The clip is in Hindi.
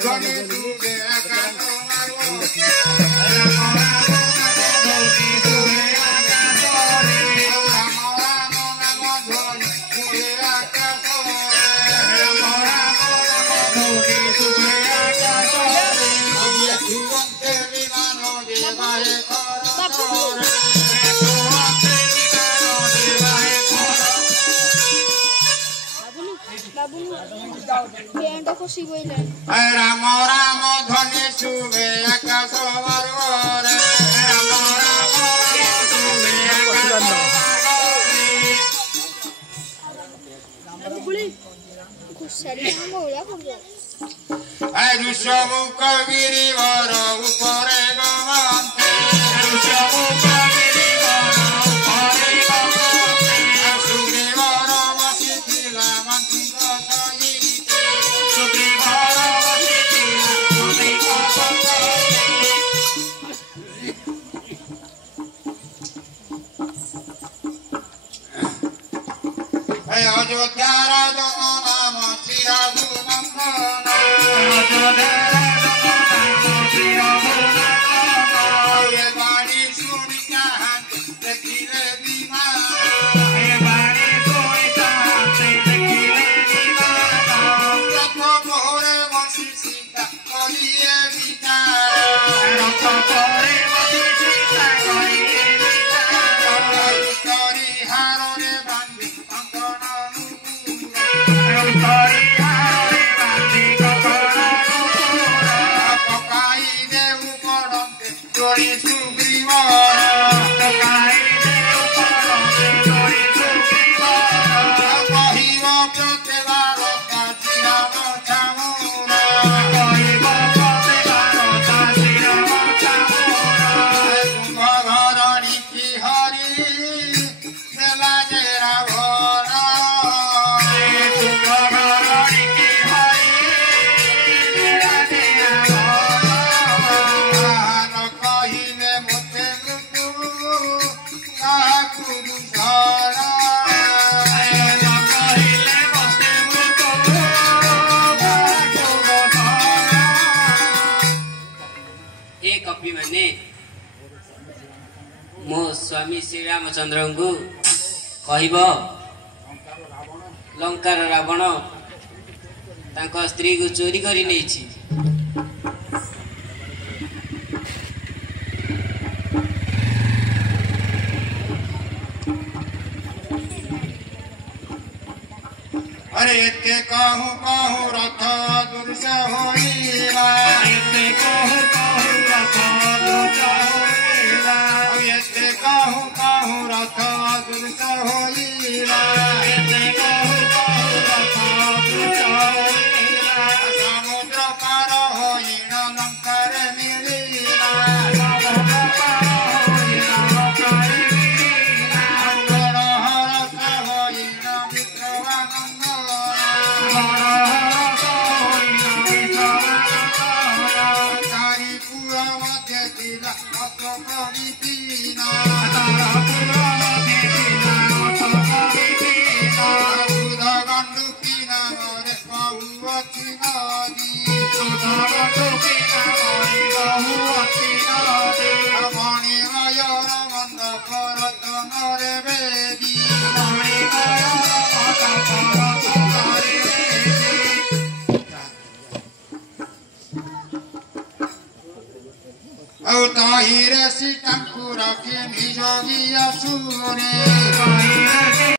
Dhoni Sube Akaso Ram Ram Dhoni Sube Akaso Marore Ram Ram Dhoni Sube Akaso Rushamukh Girivara Upare Gamante Rushamukh Girivara Upare Gamante Sugrivala Vasithila Mantika Sayite Sugrivala Vasithila Mantika Sayite Ayodhya Raja Nama Chiragu Nandana Ayodhya Raja Nama Chiragu Nandana Ye Bani Sunika Hante Dekile Vimana Ye Bani Sunika Hante Dekile Vimana Ratha Pore Vasisita Koriye Vitara Ratha Pore Vasisita Koriye Vitara Utari Harore Bandi Kankana Nupura Utari Harore Bandi Kankana Nupura Pakai Devu Kodante Dori Sugrivara Pakai Devu Kodante Dori Sugrivara Kahiva Pratevaro Kachirama Chamura Kahiva Pratevaro Kachirama Chamura Kumbhagara Niki Hari Nelajera Bhora Kumbhagara Niki Hari Nelajera Bhora Nakahile Mote Mrutu Kahakudu Sara Nakahile Mote Mrutu Kahakudu Sara ए कपि भने मो स्वामी श्री रामचंद्र को कहब लंकार रावण तांको स्त्री को चोरी करी नेछि अरे एते कहूँ कहूँ रथ दुर्स होइला एते कहूँ कहूँ रथ दुर्स होइला एते कहूँ कहूँ रथ दुर्स होइला एते कहूँ कहूँ रथ दुर्स होइला समुद्र पार होइल लंकार मिलिला समुद्र पार होइल लंकार मिलिला अंगण हरस होइल विक्रमानंद Tahira si tankura ke nijogi asure